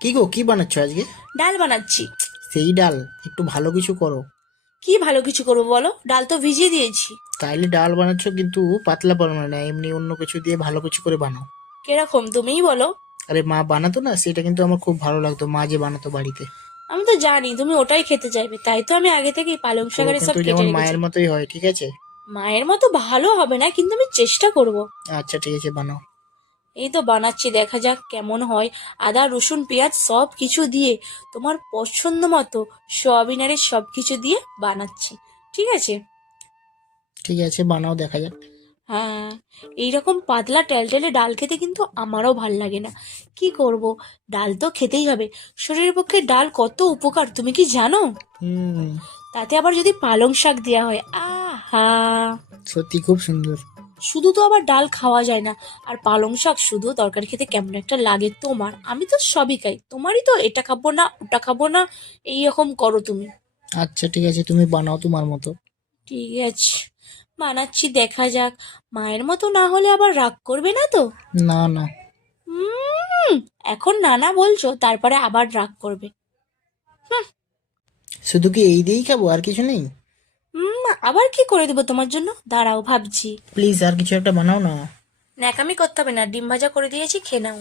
কি গো, কি বানাচ্ছ আজকে? ডাল বানাচ্ছি। সেই ডাল? একটু ভালো কিছু করো। কি ভালো কিছু করবো বলো? ডাল তো ভিজিয়ে দিয়েছি। তাইলে ডাল বানাচ্ছ কিন্তু পাতলা বানানো না, এমনি অন্য কিছু দিয়ে ভালো কিছু করে বানাও। কিরকম তুমিই বলো। আরে মা বানাতো না, সেটা কিন্তু আমার খুব ভালো লাগতো, মা যে বানাতো বাড়িতে। আমি তো জানি তুমি ওটাই খেতে চাইবে, তাই তো আমি আগে থেকেই পালং শাক পুরো আর সব কিন্তু কেটে যেমন রেখেছি। মায়ের মতোই হয়, ঠিক আছে? মায়ের মতো ভালো হবে না, কিন্তু আমি চেষ্টা করব। আচ্ছা ঠিক আছে, বানাও। এই তো বানাচ্ছি, দেখা যাক কেমন হয়। আদা রসুন পেঁয়াজ সব কিছু দিয়ে তোমার পছন্দ মতো সয়াবিন আর সব কিছু দিয়ে বানাচ্ছি। ঠিক আছে। ঠিক আছে, বানাও, দেখা যাক। হ্যাঁ, এইরকম পাতলা টেলটেলে ডাল খেতে কিন্তু আমারও ভাল লাগে না। কি করব, ডাল তো খেতেই হবে। শরীরের পক্ষে ডাল কত উপকার তুমি কি জানো? হুম। তাতে আবার যদি পালং শাক দেওয়া হয়, আহা! সত্যি খুব সুন্দর। শুধু তো আবার ডাল খাওয়া যায় না, আর পালং শাক শুধু তরকারি খেতে কেমন একটা লাগে তোমার। আমি তো সবই খাই, তোমারই তো এটা খাবো না ওটা খাবো না এইরকম করো তুমি। আচ্ছা ঠিক আছে, তুমি বানাও তোমার মতো। ঠিক আছে, বানাচ্ছি, দেখা যাক। মায়ের মতো না হলে আবার রাগ করবে না তো? না না। হুম, এখন নানা বলছো তারপরে আবার রাগ করবে। শুধু কি এই দিয়েই খাবো, আর কিছু নেই? আবার কি করে দেবো তোমার জন্য, দাঁড়াও ভাবছি। প্লিজ আর কিছু একটা বানাও না। ন্যাকামি করতে হবে না, ডিম ভাজা করে দিয়েছি, খেয়ে নাও।